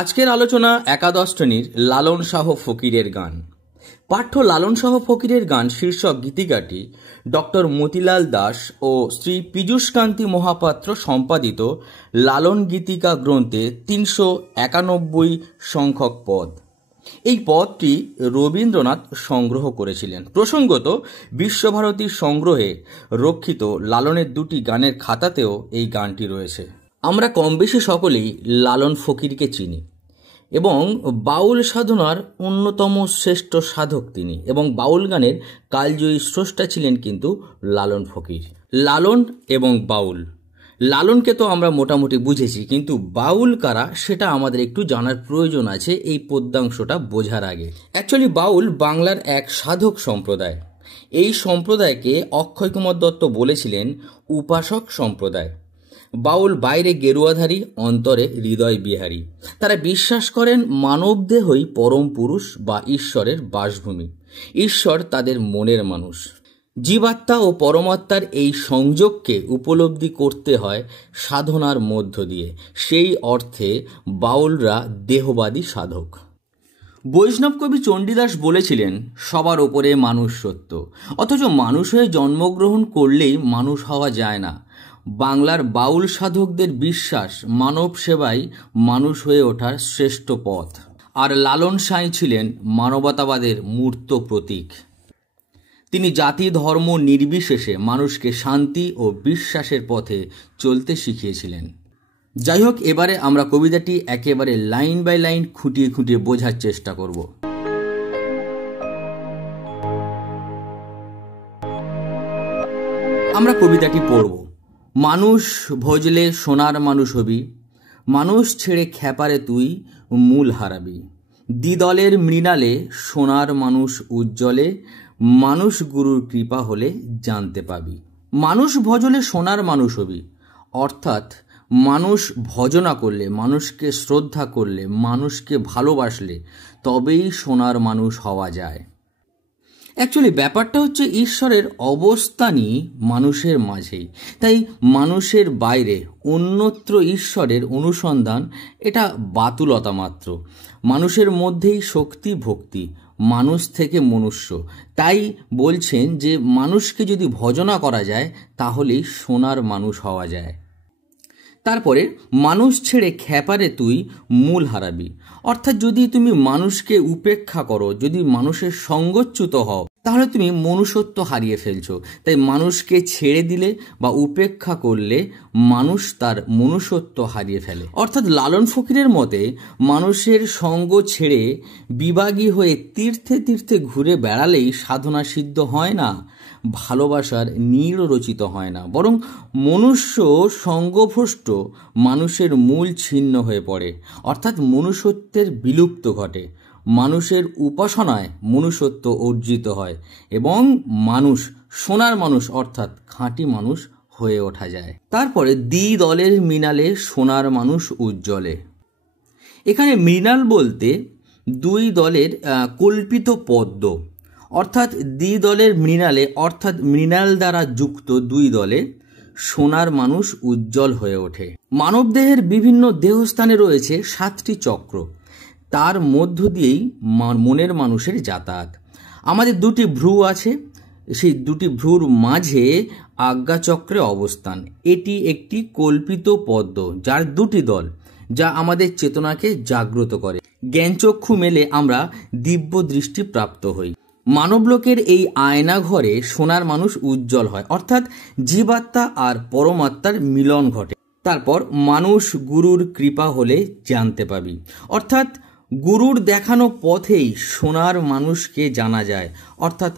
আজকের আলোচনা একাদশ শ্রেণীর লালন শাহ ফকিরের গান। পাঠ্য লালন শাহ ফকিরের গান শীর্ষক গীতিকাটি ডক্টর মতিলাল দাস ও শ্রী পীযূষকান্তি মহাপাত্র সম্পাদিত লালন গীতিকা গ্রন্থে ৩৯১ সংখ্যক পদ। এই পদটি রবীন্দ্রনাথ সংগ্রহ করেছিলেন। প্রসঙ্গত, বিশ্বভারতীর সংগ্রহে রক্ষিত লালনের দুটি গানের খাতাতেও এই গানটি রয়েছে। আমরা কম বেশি সকলেই লালন ফকিরকে চিনি এবং বাউল সাধনার অন্যতম শ্রেষ্ঠ সাধক তিনি, এবং বাউল গানের কালজয়ী স্রষ্টা ছিলেন কিন্তু লালন ফকির। লালন এবং বাউল, লালনকে তো আমরা মোটামুটি বুঝেছি, কিন্তু বাউল কারা সেটা আমাদের একটু জানার প্রয়োজন আছে এই পদ্যাংশটা বোঝার আগে। অ্যাকচুয়ালি বাউল বাংলার এক সাধক সম্প্রদায়। এই সম্প্রদায়কে অক্ষয় কুমার দত্ত বলেছিলেন উপাসক সম্প্রদায়। বাউল বাইরে গেরুয়াধারী, অন্তরে হৃদয় বিহারী। তারা বিশ্বাস করেন মানব দেহই পরম পুরুষ বা ঈশ্বরের বাসভূমি। ঈশ্বর তাদের মনের মানুষ। জীবাত্মা ও পরমাত্মার এই সংযোগকে উপলব্ধি করতে হয় সাধনার মধ্য দিয়ে। সেই অর্থে বাউলরা দেহবাদী সাধক। বৈষ্ণব কবি চণ্ডীদাস বলেছিলেন সবার ওপরে মানুষ সত্য, অথচ মানুষ হয়ে জন্মগ্রহণ করলেই মানুষ হওয়া যায় না। বাংলার বাউল সাধকদের বিশ্বাস মানব সেবাই মানুষ হয়ে ওঠার শ্রেষ্ঠ পথ। আর লালন সাঁই ছিলেন মানবতাবাদের মূর্ত প্রতীক। তিনি জাতি ধর্ম নির্বিশেষে মানুষকে শান্তি ও বিশ্বাসের পথে চলতে শিখিয়েছিলেন। যাই হোক, এবারে আমরা কবিতাটি একেবারে লাইন বাই লাইন খুঁটিয়ে খুঁটিয়ে বোঝার চেষ্টা করব। আমরা কবিতাটি পড়ব। মানুষ ভজলে সোনার মানুষ হবি, মানুষ ছেড়ে খ্যাপারে তুই মূল হারাবি। দ্বিদলের মৃণালে সোনার মানুষ উজ্জ্বলে, মানুষ গুরুর কৃপা হলে জানতে পাবি। মানুষ ভজলে সোনার মানুষ হবি, অর্থাৎ মানুষ ভজনা করলে, মানুষকে শ্রদ্ধা করলে, মানুষকে ভালোবাসলে তবেই সোনার মানুষ হওয়া যায়। অ্যাকচুয়ালি ব্যাপারটা হচ্ছে ঈশ্বরের অবস্থানই মানুষের মাঝেই। তাই মানুষের বাইরে অন্যত্র ঈশ্বরের অনুসন্ধান এটা বাতুলতা মাত্র। মানুষের মধ্যেই শক্তি ভক্তি, মানুষ থেকে মনুষ্য। তাই বলছেন যে মানুষকে যদি ভজনা করা যায় তাহলেই সোনার মানুষ হওয়া যায়। তারপরে মানুষ ছেড়ে খ্যাপারে তুই মূল হারাবি, অর্থাৎ যদি তুমি মানুষকে উপেক্ষা করো, যদি মানুষের সঙ্গচ্যুত হও, তাহলে তুমি মনুষ্যত্ব হারিয়ে ফেলছো। তাই মানুষকে ছেড়ে দিলে বা উপেক্ষা করলে মানুষ তার মনুষ্যত্ব হারিয়ে ফেলে। অর্থাৎ লালন ফকিরের মতে মানুষের সঙ্গ ছেড়ে বিভাগী হয়ে তীর্থে তীর্থে ঘুরে বেড়ালেই সাধনা সিদ্ধ হয় না, ভালোবাসার নীড় রচিত হয় না, বরং মনুষ্য সঙ্গভ্রষ্ট মানুষের মূল ছিন্ন হয়ে পড়ে, অর্থাৎ মনুষ্যত্বের বিলুপ্ত ঘটে। মানুষের উপাসনায় মনুষ্যত্ব অর্জিত হয় এবং মানুষ সোনার মানুষ অর্থাৎ খাঁটি মানুষ হয়ে ওঠা যায়। তারপরে দ্বিদলের মৃণালে সোনার মানুষ উজ্জ্বলে। এখানে মৃণাল বলতে দুই দলের কল্পিত পদ্ম, অর্থাৎ দ্বিদলের মৃণালে অর্থাৎ মৃণাল দ্বারা যুক্ত দুই দলে সোনার মানুষ উজ্জ্বল হয়ে ওঠে। মানবদেহের বিভিন্ন দেহস্থানে রয়েছে 7টি চক্র, তার মধ্য দিয়েই মনের মানুষের যাতায়াত। আমাদের 2টি ভ্রু আছে, সেই 2টি ভ্রুর মাঝে আজ্ঞাচক্রে অবস্থান। এটি একটি কল্পিত পদ্ম যার 2টি দল, যা আমাদের চেতনাকে জাগ্রত করে। জ্ঞানচক্ষু মেলে আমরা দিব্য দৃষ্টি প্রাপ্ত হই। মানবলোকের এই আয়না ঘরে সোনার মানুষ উজ্জ্বল হয়, অর্থাৎ জীবাত্মা আর পরমাত্মার মিলন ঘটে। তারপর মানুষ গুরুর কৃপা হলে জানতে পাবি, অর্থাৎ গুরুর দেখানো পথেই সোনার মানুষকে জানা যায়, অর্থাৎ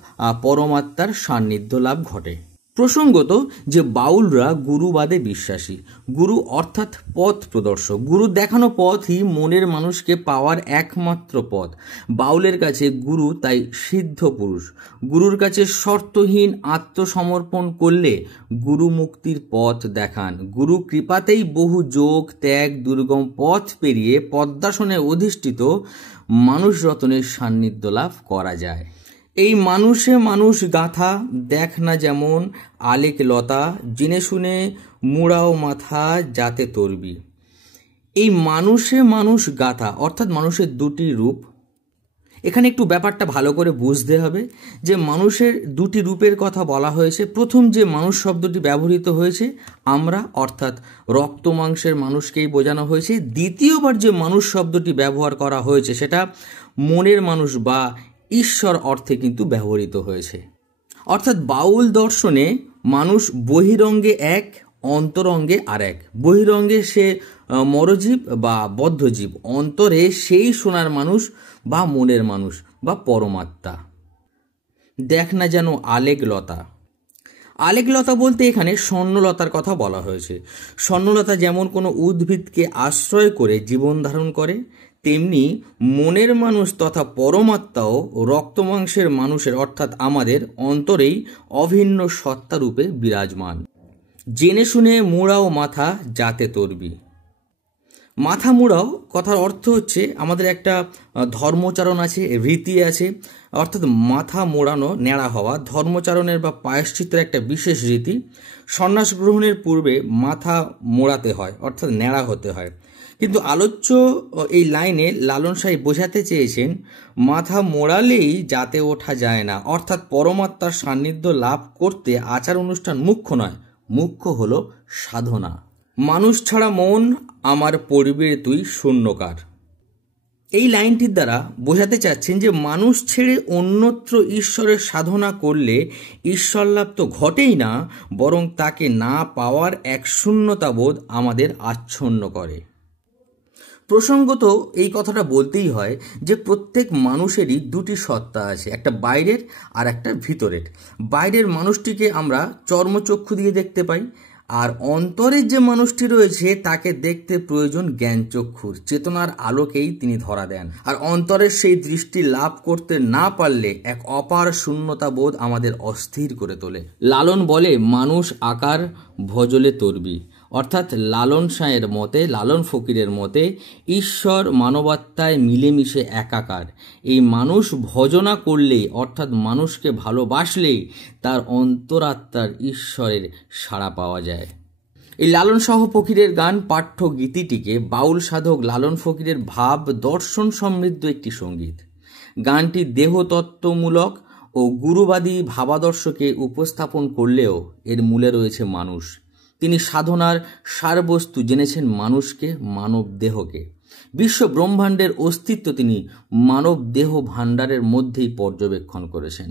পরমাত্মার সান্নিধ্য লাভ ঘটে। প্রসঙ্গত যে বাউলরা গুরুবাদে বিশ্বাসী। গুরু অর্থাৎ পথ প্রদর্শক। গুরু দেখানো পথই মনের মানুষকে পাওয়ার একমাত্র পথ। বাউলের কাছে গুরু তাই সিদ্ধ পুরুষ। গুরুর কাছে শর্তহীন আত্মসমর্পণ করলে গুরু মুক্তির পথ দেখান। গুরু কৃপাতেই বহু যোগ ত্যাগ দুর্গম পথ পেরিয়ে পদ্মাসনে অধিষ্ঠিত মানুষ রতনের সান্নিধ্য লাভ করা যায়। এই মানুষে মানুষ গাথা দেখ না যেমন আলেক লতা, জেনে শুনে মুড়াও মাথা যাতে তরবি। এই মানুষে মানুষ গাথা অর্থাৎ মানুষের দুটি রূপ, এখানে একটু ব্যাপারটা ভালো করে বুঝতে হবে যে মানুষের দুটি রূপের কথা বলা হয়েছে। প্রথম যে মানুষ শব্দটি ব্যবহৃত হয়েছে আমরা অর্থাৎ রক্ত মাংসের মানুষকেই বোঝানো হয়েছে। দ্বিতীয়বার যে মানুষ শব্দটি ব্যবহার করা হয়েছে সেটা মনের মানুষ বা ঈশ্বর অর্থে কিন্তু ব্যবহৃত হয়েছে। অর্থাৎ বাউল দর্শনে মানুষ বহিরঙ্গে এক, অন্তরঙ্গে আর এক। বহিরঙ্গে সে মরজীব বা বদ্ধজীব, অন্তরে সেই সোনার মানুষ বা মনের মানুষ বা পরমাত্মা। দেখ না যেন আলেকলতা। আলেকলতা বলতে এখানে স্বর্ণলতার কথা বলা হয়েছে। স্বর্ণলতা যেমন কোনো উদ্ভিদকে আশ্রয় করে জীবন ধারণ করে, তেমনি মনের মানুষ তথা পরমাত্মাও রক্তমাংসের মানুষের অর্থাৎ আমাদের অন্তরেই অভিন্ন সত্তারূপে বিরাজমান। জেনে শুনে মুড়াও মাথা যাতে তরবি। মাথা মুড়াও কথার অর্থ হচ্ছে আমাদের একটা ধর্মচারণ আছে, রীতি আছে, অর্থাৎ মাথা মোড়ানো, ন্যাড়া হওয়া ধর্মচারণের বা প্রায়শ্চিত্তের একটা বিশেষ রীতি। সন্ন্যাস গ্রহণের পূর্বে মাথা মোড়াতে হয় অর্থাৎ ন্যাড়া হতে হয়। কিন্তু আলোচ্য এই লাইনে লালন সাহেব বোঝাতে চেয়েছেন মাথা মোড়ালেই যাতে ওঠা যায় না, অর্থাৎ পরমাত্মার সান্নিধ্য লাভ করতে আচার অনুষ্ঠান মুখ্য নয়, মুখ্য হলো সাধনা। মানুষ ছাড়া মন আমার পড়বে তুই শূন্যকার। এই লাইনটির দ্বারা বোঝাতে চাচ্ছেন যে মানুষ ছেড়ে অন্যত্র ঈশ্বরের সাধনা করলে ঈশ্বর লাভ তো ঘটেই না, বরং তাকে না পাওয়ার এক শূন্যতাবোধ আমাদের আচ্ছন্ন করে। প্রসঙ্গত এই কথাটা বলতেই হয় যে প্রত্যেক মানুষেরই দুটি সত্তা আছে, একটা বাইরের আর একটা ভিতরের। বাইরের মানুষটিকে আমরা চর্মচক্ষু দিয়ে দেখতে পাই, আর অন্তরের যে মানুষটি রয়েছে তাকে দেখতে প্রয়োজন জ্ঞানচক্ষুর, চেতনার আলোকেই তিনি ধরা দেন। আর অন্তরের সেই দৃষ্টি লাভ করতে না পারলে এক অপার শূন্যতা বোধ আমাদের অস্থির করে তোলে। লালন বলে মানুষ আকার ভজলে তরবি, অর্থাৎ লালন সাঁয়ের মতে, লালন ফকিরের মতে ঈশ্বর মানবাত্মায় মিলেমিশে একাকার। এই মানুষ ভজনা করলেই অর্থাৎ মানুষকে ভালোবাসলেই তার অন্তরাত্মার ঈশ্বরের সাড়া পাওয়া যায়। এই লালন সহ ফকিরের গান পাঠ্য গীতিটিকে বাউল সাধক লালন ফকিরের ভাব দর্শন সমৃদ্ধ একটি সঙ্গীত। গানটি দেহতত্ত্বমূলক ও গুরুবাদী ভাবাদর্শকে উপস্থাপন করলেও এর মূলে রয়েছে মানুষ। তিনি সাধনার সারবস্তু জেনেছেন মানুষকে, মানব দেহকে। বিশ্ব ব্রহ্মাণ্ডের অস্তিত্ব তিনি মানব দেহ ভাণ্ডারের মধ্যেই পর্যবেক্ষণ করেছেন।